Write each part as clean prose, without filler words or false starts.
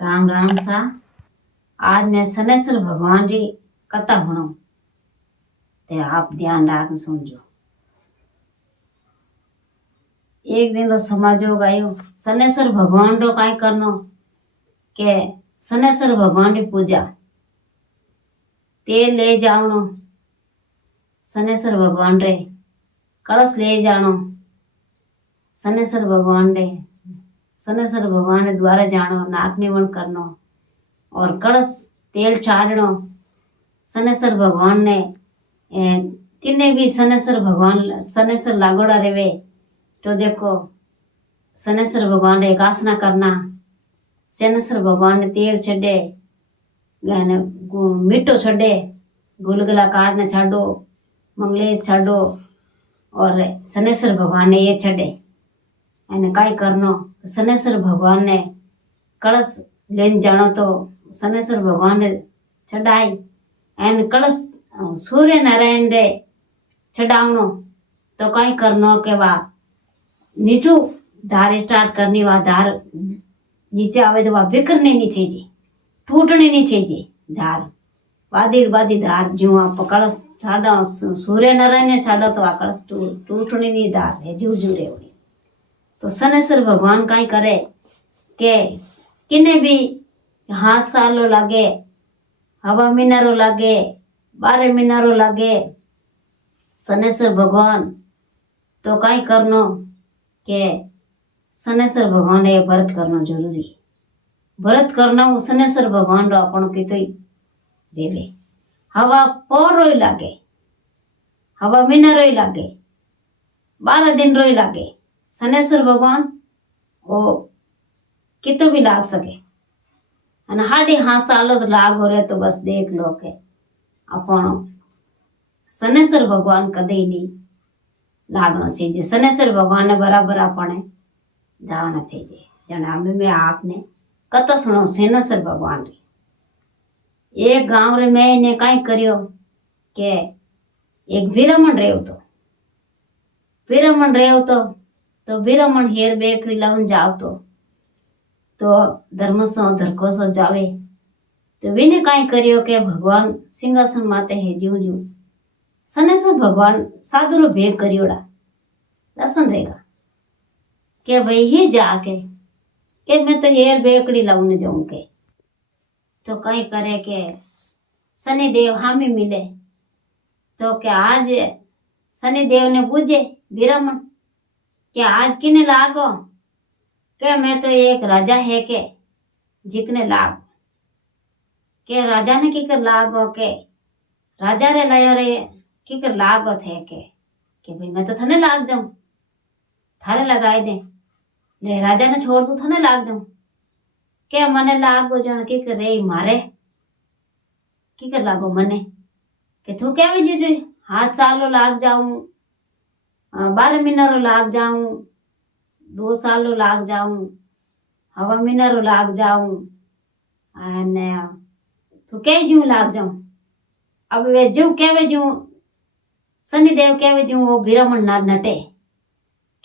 राम राम सा। आज मैं शनेश्वर भगवान जी कथा हूँ ते आप ध्यान राख सुनजो। एक दिन रो समाजोग आयो शनेश्वर भगवान रो काई करनो के शनेश्वर भगवान की पूजा तेल ले जावनो, शनेश्वर भगवान रे कलश ले जानो, शनेश्वर भगवान रे द्वारा जानो, नाक निवण करनो और कलश तेल चाड़नो। शनेश्वर भगवान ने किन्ने भी शनेश्वर लागोड़ा रेवे तो देखो शनेश्वर भगवान ने उपासना करना। शनेश्वर भगवान ने तेल छड़े, मिट्टो छड़े, गुलगुला काटने छाड़ो, मंगलेश छाड़ो और शनेश्वर भगवान ने ये छड़े एने काई करनो। शनेश्वर भगवान ने कलश लेन जानो तो शनेश्वर भगवान ने चढ़ाई एन कलश सूर्य नारायण रे चढ़ावनो तो कई करनो के वा नीचू धार स्टार्ट करनी, वा धार नीचे आवे तो वा बिखरने नहीं चाहिए, टूटने नहीं चाहिए धार, वादी वादी धार जो आप कलश छाड़ा सूर्य नारायण ने छाड़ा तो आ कलश टूटने नहीं धार है जू जू रे। तो शनेश्वर भगवान कई करे के किने भी हाथ सालो लागे, हवा मीनारो लागे, 12 मीनारो लागे, शनेश्वर भगवान तो कई करनो के शनेश्वर भगवान ने व्रत करनो जरूरी। व्रत करना शनेश्वर भगवान रो अपन की तो रेवे। हवा पोर रोई लागे, हवा मीना रोई लागे, 12 दिन रोई लागे, शनेश्वर भगवान वो कितो भी लाग सके અને હાડી હાથ સાલો તો લાગ हो रहे तो बस देख लो के अपन शनेश्वर भगवान कदे नहीं लागनो चाहिए। शनेश्वर भगवान ने बराबर अपने जाना चाहिए। जन अभी मैं आपने कथा सुनो शनेश्वर भगवान री। एक गांव रे मैं ने काई करियो के एक ब्राह्मण रेव तो ब्राह्मण हेर बेकरी लावन जाव तो धर्मसो धरको सो जावे तो विने काई करियो के भगवान सिंहासन माते है जू जू शनेश्वर भगवान साधुरो भेग करियोड़ा दर्शन रहेगा के भाई ही जाके के मैं तो हेर बेकड़ी लाऊने जाऊं के तो कई करे के शनिदेव हामी मिले तो के आज शनिदेव ने पूछे ब्राह्मण के आज किने लागो के मैं तो एक राजा है के जिकने लाग के राजा ने किकर लागो के राजा रे लायो रे किकर लागो थे के भाई मैं तो थने लाग जाऊं, थारे लगाए दे ले राजा ने छोड़ दू थने लाग जाऊं के मने लागो जन किकर रे मारे किकर लागो मने के तू क्या विजू हाथ सालो लाग जाऊं, 12 महीना लाग जाऊं, 2 साल लाग जाऊं, हवा महीना लाग जाऊं अने तू कह जू लाग जाऊं। अब वे जू कहवे जू शनिदेव कहवे जू वो ब्राह्मण ना नटे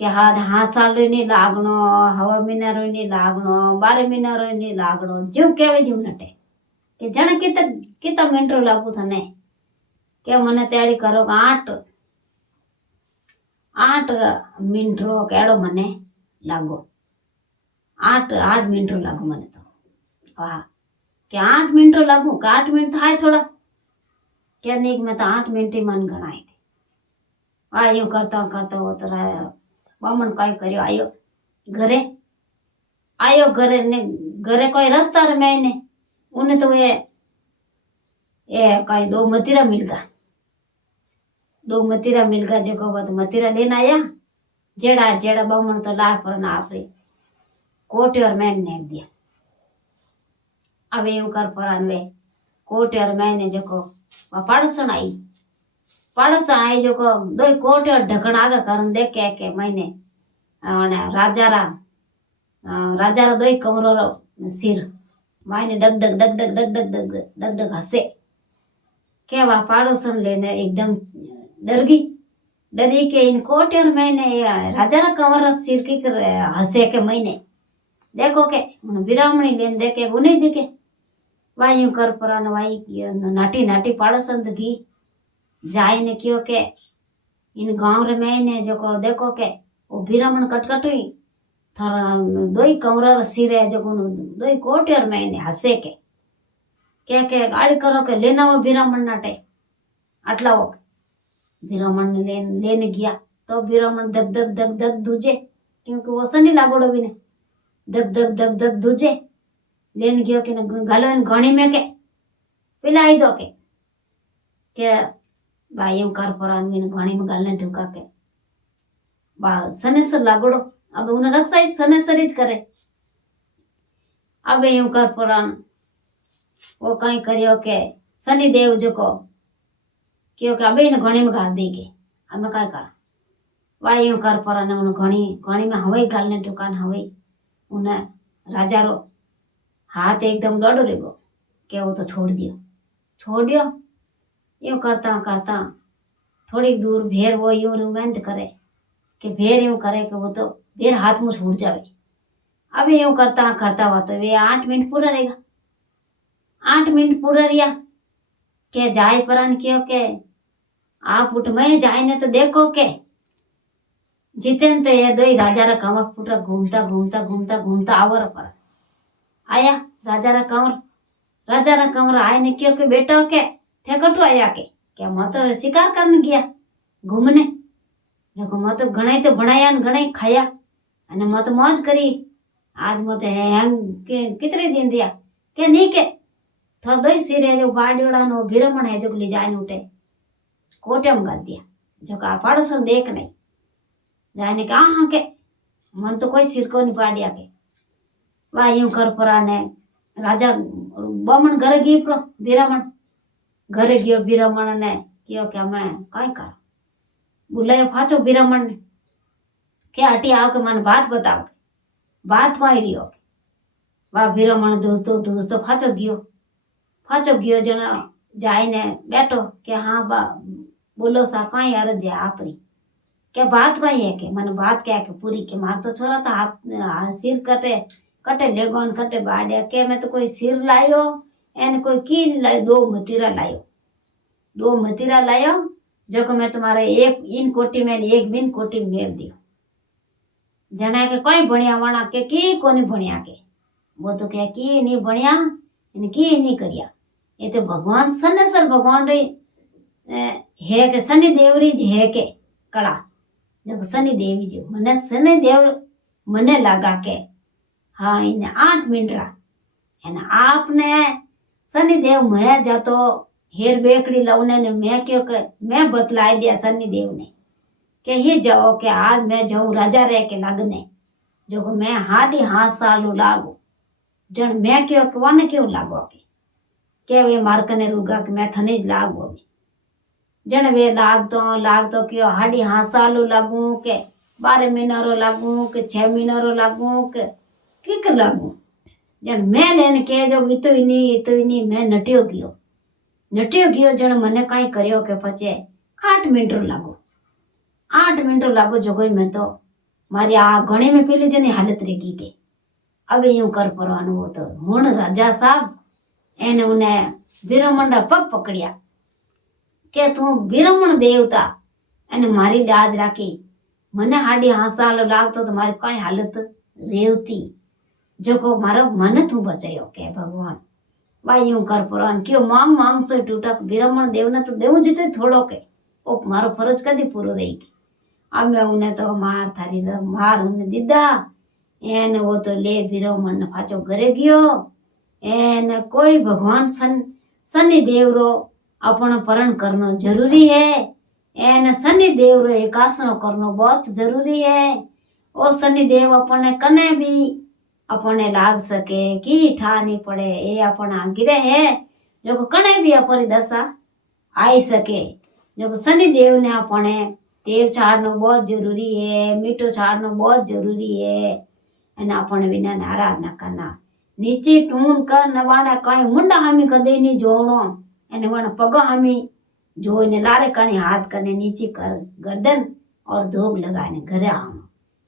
के हाथ साल नहीं लागनो, हवा महीना नहीं लागनो, 12 महीना नहीं लागनो, जू कहवे जू नटे के जन किता मिनट लागू थने के मने तैयारी करो 8 मिनट केड़ो मने लागो 8 मिनट लागू मने तो वाह के 8 मिनट लागू का 8 मिनट थाय थोड़ा क्या नहीं मैं तो 8 मिनट ही मन गणाए आ यूं करता वो तो बामण कई करियो आयो घरे ने घरे कोई रास्ता रे मैंने उन्हें तो ये कई 2 मतीरा मिल गा जो को तो मतीरा लेना आया जेड़ा बामण तो ला पर ना आपरे कोटे और मैंने ने दिया। अब यूं कर पर वे कोटे और मैंने जो को पाड़सन आई जो को 2 कोटे और ढकन आगे करन दे के मैंने राजा रा 2 कमरो रो सिर मायने डग हसे के वा पाड़ोसन लेने एकदम डरी के इन कोटे और मैंने राजा रा कमर सिर की हसे के मैंने देखो के बिरामणी लेन देखे वो नहीं दिखे वायु कर परा वाई नाटी नाटी पाड़ोसन भी जाए ने क्यों के इन गांव रे में ने जो को देखो के वो बिरामण कटकट हुई थारा दोई कमरा सिरे जो को दोई कोटियर में ने हसे के गाड़ी करो के लेना वो बिरामण नाटे आटला वो बिरामण ने लेने गया तो बिरामण धक धक धक धक दूजे क्योंकि वो सनी लागोड़ो भी ने धक धक धक धक दूजे लेने गयो के गालो घणी में के पेला आई दो के भाई यूं कर परा घणी में गालने ढुका के बा सनेसर लागोड़ो अब उन्हें रक्षा सनेसर ही करे अब यूं कर परा वो कई करियो के शनि देव जो को क्योंकि अब इन घणी में गाल दी के हमें कई कर वाई यूं कर परा ने उन घणी में हवाई गालने ढुका हवाई उन्हें राजा रो हाथ एकदम लड़ो रेगो के वो तो छोड़ दियो यूं करता करता थोड़ी दूर भेर वो यूं मेहनत करे कि भेर यूं करे कि वो तो भेर हाथ में छूट जावे अब यूं करता करता हुआ तो वे 8 मिनट पूरा रहेगा 8 मिनट पूरा रिया के जाए परन क्यों के आप उठ में जाए ने तो देखो के जितेन तो ये दो ही राजा रा कांवर पूरा घूमता घूमता घूमता घूमता आवर पर आया राजा रा कांवर आए ने क्यों के बेटा के थे कटू आया के क्या मैं तो शिकार करने गया घूमने देखो मैं तो घणाई तो बनाया ने घणाई खाया अने मैं तो मौज करी आज मैं तो के कितने दिन रिया के नहीं के थो दो सिरे जो बाड़ीड़ा नो बिरमण है जो ले जाए उठे कोटे में गाल दिया जो का पाड़ो सुन देख नहीं जाने का हाँ के मन तो कोई सिर को नहीं पाड़िया के वाह यूं कर परा ने राजा बमन घरे गई प्रो बिरमण घरे गयो बिरमण ने क्यों क्या मैं कई कर बुलायो फाचो बिरमण ने के हटी आओ के मन बात बताओ बात माई रियो वाह बिरमण दोस्तो फाचो गयो जना जाए ने बैठो के हाँ बा बोलो सा कई अर्ज है आपरी के बात वही है के मन बात क्या के पूरी के मार तो छोरा था हाथ सिर कटे लेगोन कटे बाड़िया के मैं तो कोई सिर लायो एन कोई की लायो 2 मतीरा लायो जो को मैं तुम्हारे एक इन कोटी में एक बिन कोटी में मेल दियो जना के कोई बढ़िया वाणा के की कोनी बढ़िया के वो तो क्या की नहीं बढ़िया की नहीं करिया ये तो भगवान सन्नेसर भगवान रे है के शनि देवरी जी है के कला जो शनि देवी जी मने शनि देव मने लगा के हाँ इन्हें 8 मिनट रा है ना आपने शनि देव मैं जातो हेर बेकड़ी लवने ने मैं क्यों के मैं बतलाई दिया शनि देव ने के ही जाओ के आज मैं जाऊं राजा रह के लगने जो को मैं 8.5 साल लागू जन मैं क्यों के वन क्यों लागो के वे मारकने रुगा के मैं थने ज लागो जन वे लाग तो क्यों 8.5 साल लागू के 12 महीना रो लागू के 6 महीना रो लागू के किक लागू जन मैं लेने के जो इतो ही नहीं मैं नटियो गयो जन मने कई करियो के पचे 8 मिनट लागो जो कोई मैं तो मारी आ घणे में पीली जनी हालत रेगी के अब यूं कर परवान वो तो हुण राजा साहब एने उन्हें बिरमण पग पकड़िया के तू बिरमण देवता एने मारी लाज राखी मने 8.5 साल लागतो तो मारी कई हालत रेवती जो को मारो मन तू बचायो के भगवान भाई यूं कर परवान क्यों मांग से टूटक बिरमण देव ने तो देव जीते थोड़ो के ओ मारो फर्ज कदी पूरो रहेगी अब मैं उन्हें तो मार उन्हें दीदा एने वो तो ले बिरमण ने पाछो घरे गयो एने कोई भगवान शनि देव रो अपन परण करनो जरूरी है एने शनि देव रो एकासनो करनो बहुत जरूरी है ओ शनि देव अपने कने भी अपने लाग सके की ठा नहीं पड़े ये अपना गिरे है जो कने भी अपनी दशा आई सके जो शनि देव ने अपने तेल छाड़ना बहुत जरूरी है मीठो छाड़ना बहुत जरूरी है एने अपने बिना आराधना करना नीचे टून कर नवाना कहीं मुंडा हमी कदे नहीं जोड़ो एने वन पग हमी जो ने लारे कने हाथ करने नीचे कर गर्दन और धोग लगाने घरे आओ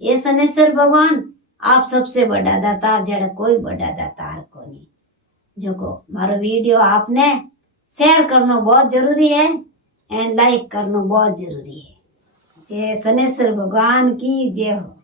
ये शनेश्वर भगवान आप सबसे बड़ा दातार जड़ कोई बड़ा दातार को नहीं। जो को मारो वीडियो आपने शेयर करना बहुत जरूरी है एंड लाइक करना बहुत जरूरी है। जय सनेश्वर भगवान की जय हो।